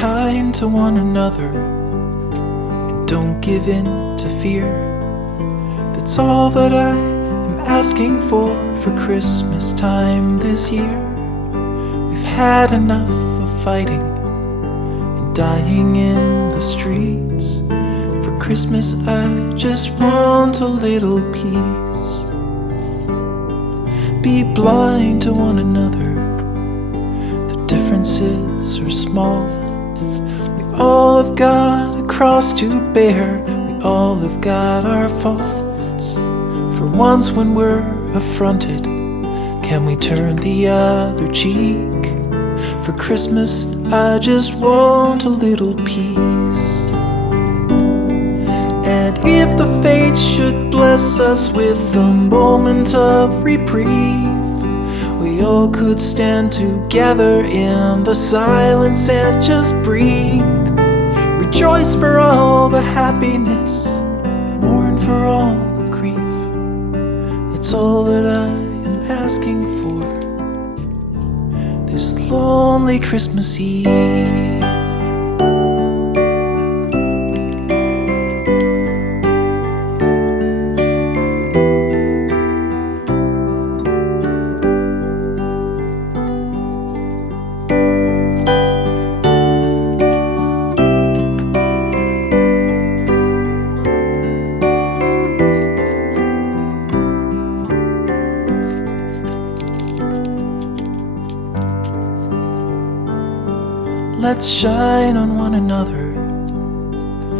kind to one another and don't give in to fear. That's all that I am asking for Christmas time this year. We've had enough of fighting and dying in the streets. For Christmas I just want a little peace. Be blind to one another, the differences are small. We all have got a cross to bear, we all have got our faults. For once when we're affronted, can we turn the other cheek? For Christmas I just want a little peace. And if the fates should bless us with a moment of reprieve, we all could stand together in the silence and just breathe. Rejoice for all the happiness, mourn for all the grief. It's all that I am asking for this lonely Christmas Eve. Let's shine on one another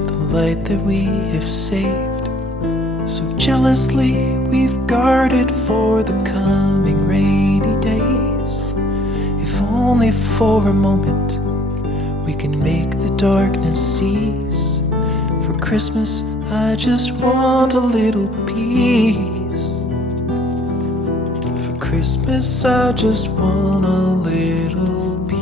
the light that we have saved. So jealously we've guarded for the coming rainy days. If only for a moment we can make the darkness cease. For Christmas I just want a little peace. For Christmas I just want a little peace.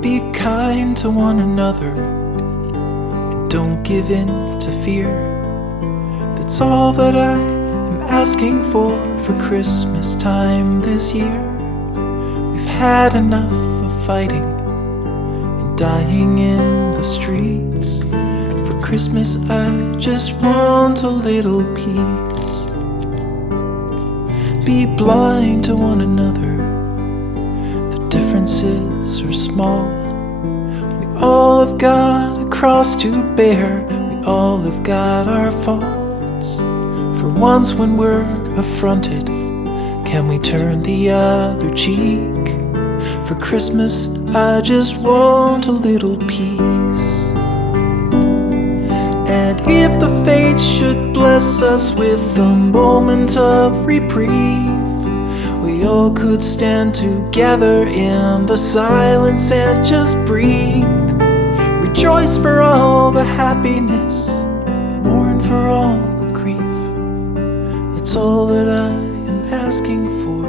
Be kind to one another and don't give in to fear. That's all that I am asking for Christmas time this year. We've had enough of fighting and dying in the streets. For Christmas I just want a little peace. Be blind to one another, differences are small. We all have got a cross to bear, we all have got our faults. For once when we're affronted, can we turn the other cheek? For Christmas I just want a little peace. And if the fates should bless us with a moment of reprieve, we all could stand together in the silence and just breathe. Rejoice for all the happiness, mourn for all the grief. It's all that I am asking for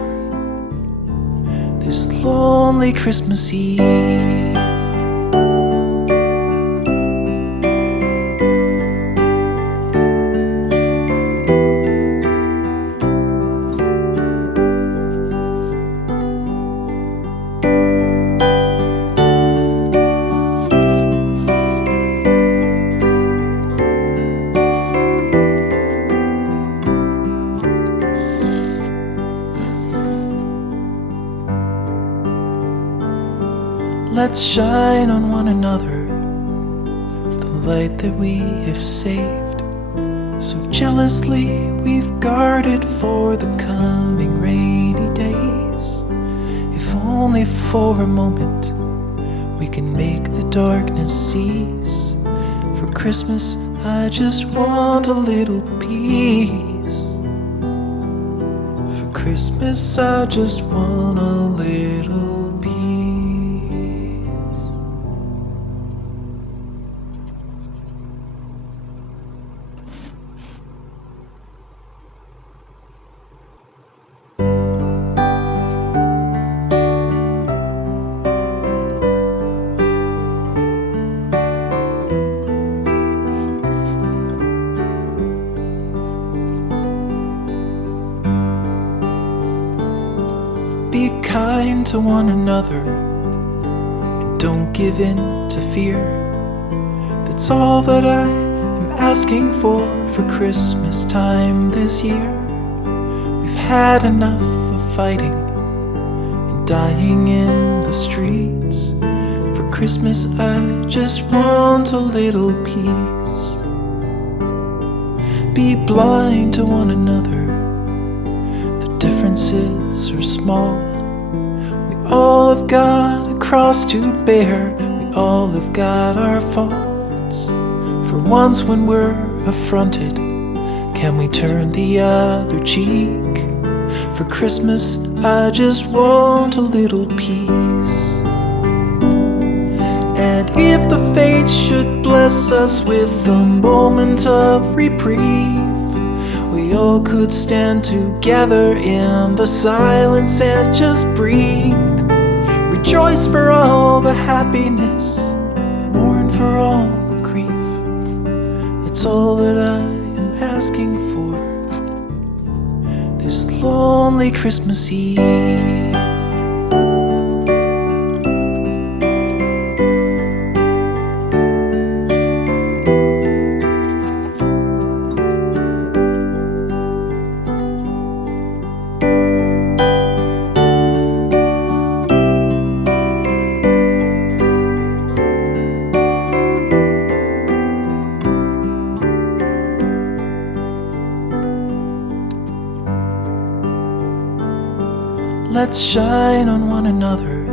this lonely Christmas Eve. Let's shine on one another the light that we have saved. So jealously we've guarded for the coming rainy days. If only for a moment we can make the darkness cease. For Christmas I just want a little peace. For Christmas I just want a little peace. to one another and don't give in to fear. That's all that I am asking for Christmas time this year. We've had enough of fighting and dying in the streets. For Christmas I just want a little peace. Be blind to one another, the differences are small. We all have got a cross to bear, we all have got our faults. For once when we're affronted, can we turn the other cheek? For Christmas I just want a little peace. And if the fates should bless us with a moment of reprieve, we all could stand together in the silence and just breathe. Rejoice for all the happiness, mourn for all the grief. It's all that I am asking for this lonely Christmas Eve. Let's shine on one another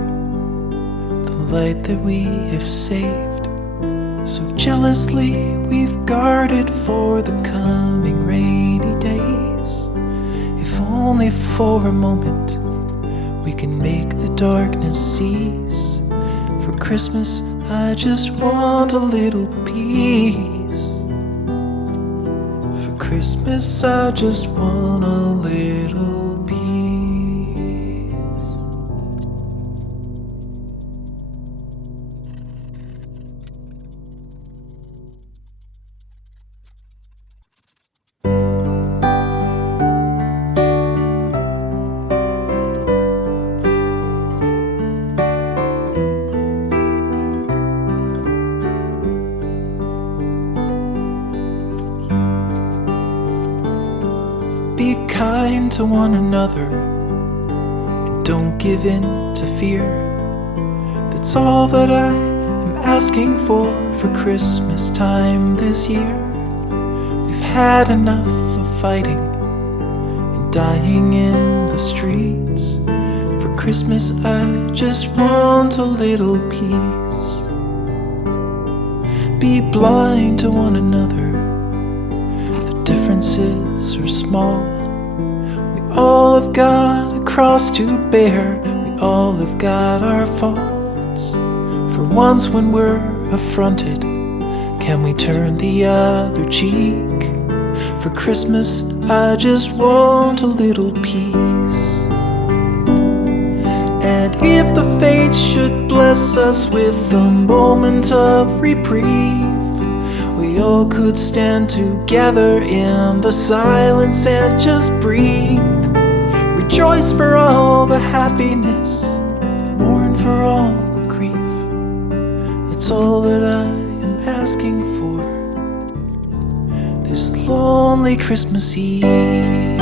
the light that we have saved. So jealously we've guarded for the coming rainy days. If only for a moment we can make the darkness cease. For Christmas I just want a little peace. For Christmas I just want a little peace. Be kind to one another and don't give in to fear. That's all that I am asking for Christmas time this year. We've had enough of fighting and dying in the streets. For Christmas I just want a little peace. Be blind to one another, the differences are small. We all have got a cross to bear, we all have got our faults. For once when we're affronted, can we turn the other cheek? For Christmas I just want a little peace. And if the fates should bless us with a moment of reprieve, we all could stand together in the silence and just breathe. Rejoice for all the happiness, mourn for all the grief. It's all that I am asking for this lonely Christmas Eve.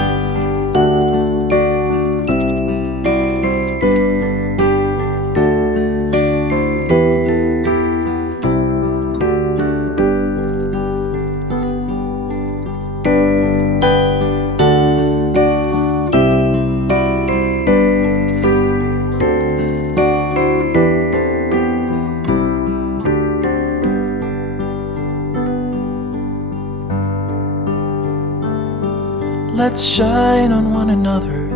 Let's shine on one another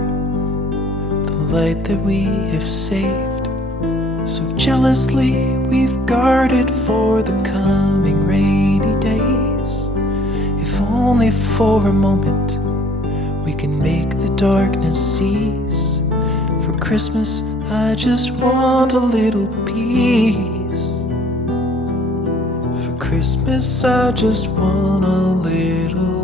the light that we have saved. So jealously we've guarded for the coming rainy days. If only for a moment we can make the darkness cease. For Christmas I just want a little peace. For Christmas I just want a little